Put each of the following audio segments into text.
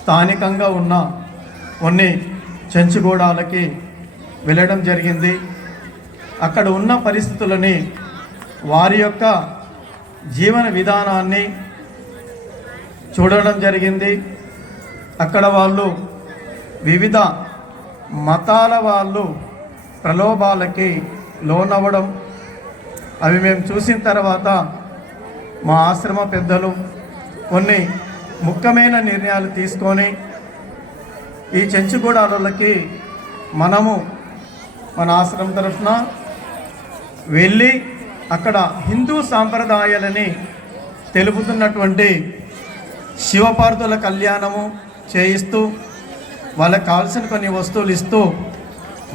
స్థానికంగా ఉన్న కొన్ని చెంచుగూడాలకి వెళ్ళడం జరిగింది. అక్కడ ఉన్న పరిస్థితులని, వారి యొక్క జీవన విధానాన్ని చూడడం జరిగింది. అక్కడ వాళ్ళు వివిధ మతాల వాళ్ళు ప్రలోభాలకి లోనవ్వడం, అవి మేము చూసిన తర్వాత మా ఆశ్రమ పెద్దలు కొన్ని ముఖ్యమైన నిర్ణయాలు తీసుకొని ఈ చెంచుగూడాలకి మనము మన ఆశ్రమం తరఫున వెళ్ళి అక్కడ హిందూ సాంప్రదాయాలని తెలుపుతున్నటువంటి శివపార్వతుల కళ్యాణము చేయిస్తూ వాళ్ళకి కావాల్సిన కొన్ని వస్తువులు ఇస్తూ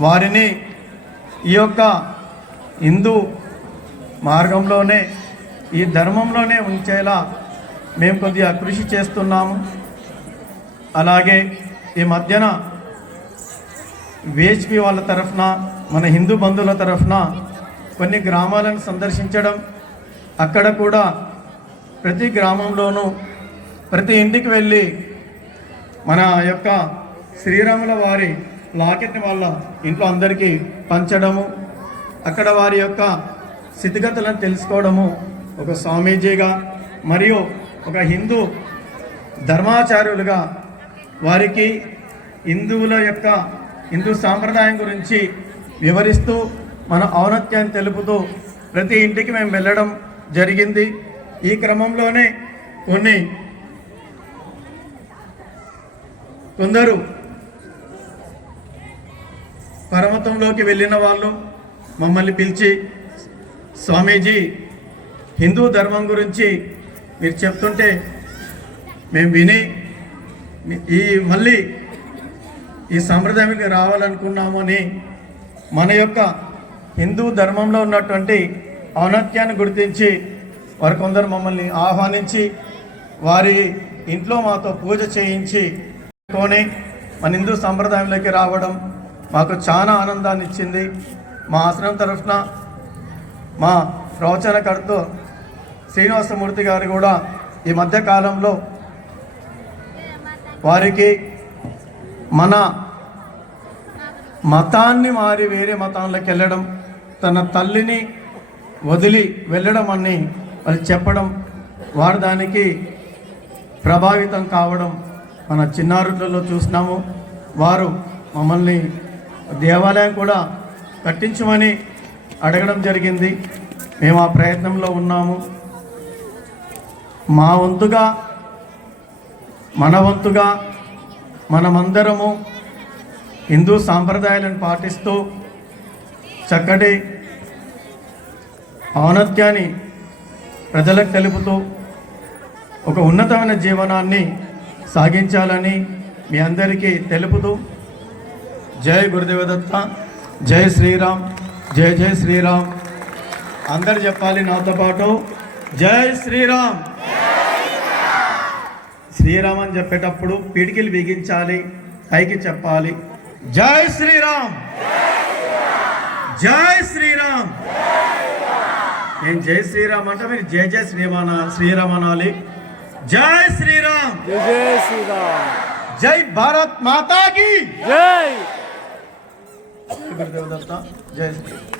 వారిని ఈ యొక్క హిందూ మార్గంలోనే, ఈ ధర్మంలోనే ఉంచేలా మేము కొద్దిగా కృషి చేస్తున్నాము. అలాగే ఈ మధ్యన విహెచ్పి వాళ్ళ తరఫున, మన హిందూ బంధువుల తరఫున కొన్ని గ్రామాలను సందర్శించడం, అక్కడ కూడా ప్రతి గ్రామంలోనూ ప్రతి ఇంటికి వెళ్ళి మన యొక్క శ్రీరాముల వారి లాకెట్ని వాళ్ళ ఇంట్లో అందరికీ పంచడము, అక్కడ వారి యొక్క స్థితిగతులను తెలుసుకోవడము, ఒక స్వామీజీగా మరియు ఒక హిందూ ధర్మాచార్యులుగా వారికి హిందూ సాంప్రదాయం గురించి వివరిస్తూ మన ఔన్నత్యాన్ని తెలుపుతూ ప్రతి ఇంటికి మేము వెళ్ళడం జరిగింది. ఈ క్రమంలోనే కొందరు పరమతంలోకి వెళ్ళిన వాళ్ళు మమ్మల్ని పిలిచి, స్వామీజీ హిందూ ధర్మం గురించి మీరు చెప్తుంటే మేము విని మళ్ళీ ఈ సంప్రదాయానికి రావాలనుకున్నాము అని మన యొక్క హిందూ ధర్మంలో ఉన్నటువంటి ఔన్నత్యాన్ని గుర్తించి వారు కొందరు మమ్మల్ని ఆహ్వానించి వారి ఇంట్లో మాతో పూజ చేయించి మన హిందూ సంప్రదాయంలోకి రావడం మాకు చాలా ఆనందాన్ని ఇచ్చింది. మా ఆశ్రమం తరఫున మా ప్రవచనకర్త శ్రీనివాసమూర్తి గారు కూడా ఈ మధ్యకాలంలో వారికి మన మతాన్ని మారి వేరే మతాల్లోకి వెళ్ళడం, తన తల్లిని వదిలి వెళ్ళడం అని వాళ్ళు చెప్పడం, వారు దానికి ప్రభావితం కావడం మన చిన్నారులలో చూసినాము. వారు మమ్మల్ని దేవాలయం కూడా కట్టించమని అడగడం జరిగింది. మేము ఆ ప్రయత్నంలో ఉన్నాము. మా వంతుగా, మన వంతుగా మనమందరము హిందూ సాంప్రదాయాలను పాటిస్తూ చక్కటి ఔన్నత్యాన్ని ప్రజలకు తెలుపుతూ ఒక ఉన్నతమైన జీవనాన్ని సాగించాలని మీ అందరికీ తెలుపుతూ, జై గురుదేవదత్త, జై శ్రీరామ్, జై జై శ్రీరామ్. అందరు చెప్పాలి నాతో పాటు, జై శ్రీరామ్. శ్రీరామ్ అని చెప్పేటప్పుడు పిడికిలు బిగించాలి, పైకి చెప్పాలి, జై శ్రీరామ్, జై శ్రీరామ్. నేను జై శ్రీరామ్ అంటే మీరు జై జై శ్రీరామ్ అనాలి. జై శ్రీరామ్, జై శ్రీరామ్, జై భారత్ మాతా की జై. గురుదేవదత్త, జై శ్రీరామ్.